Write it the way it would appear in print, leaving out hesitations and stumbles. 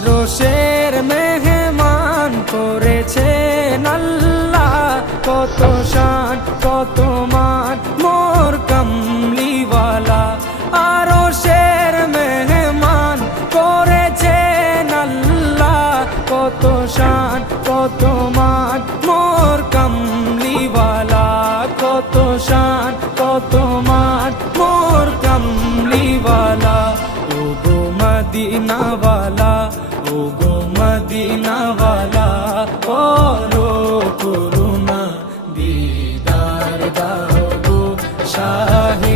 আরশের মেহমান করেছেন আল্লাহ, কত শান কত মান মোর কামলিওয়ালা। আরশের মেহমান করেছেন আল্লাহ, কত শান কত মান মোর কামলিওয়ালা, কত শান কত মান মোর কামলিওয়ালা। ও গো মদিনাওয়ালা, ও গো মদিনাওয়ালা, করো করুণা দিদার দাও গো শাহে